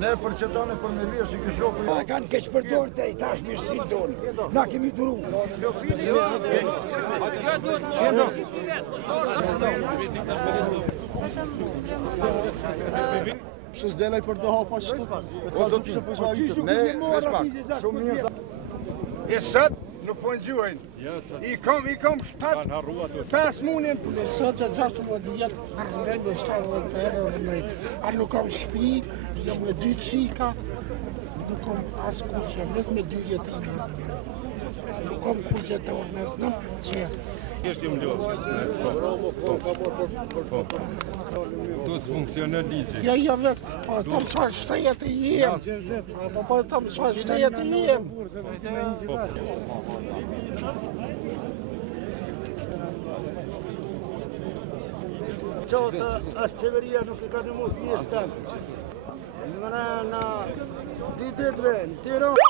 Ne përqetane për me vje si këshoku. Na kanë keq përdor të i tash mirësin tonë. Na kemi duru. Pse s'delaj për të hapa qëtu? Ne shpak, shumë mirë. E sot nuk po nxjuajnë. I kam 7-5 munin. Sot e 16 vjetë, arrëndë 70 herë, a nuk kam shtëpi, jam me 2 qika, nuk kam as kur që vetë me 2 jetima. Nuk kam kur që të ornasnëm që Është më tu s'funksionon ligji. ja vetë, po të më qërë shtejet e jem, po të më qërë shtejet e jem. Qotë është qeveria nuk e ka në mos pjesë tanë. Në ditëve, në Tiranë.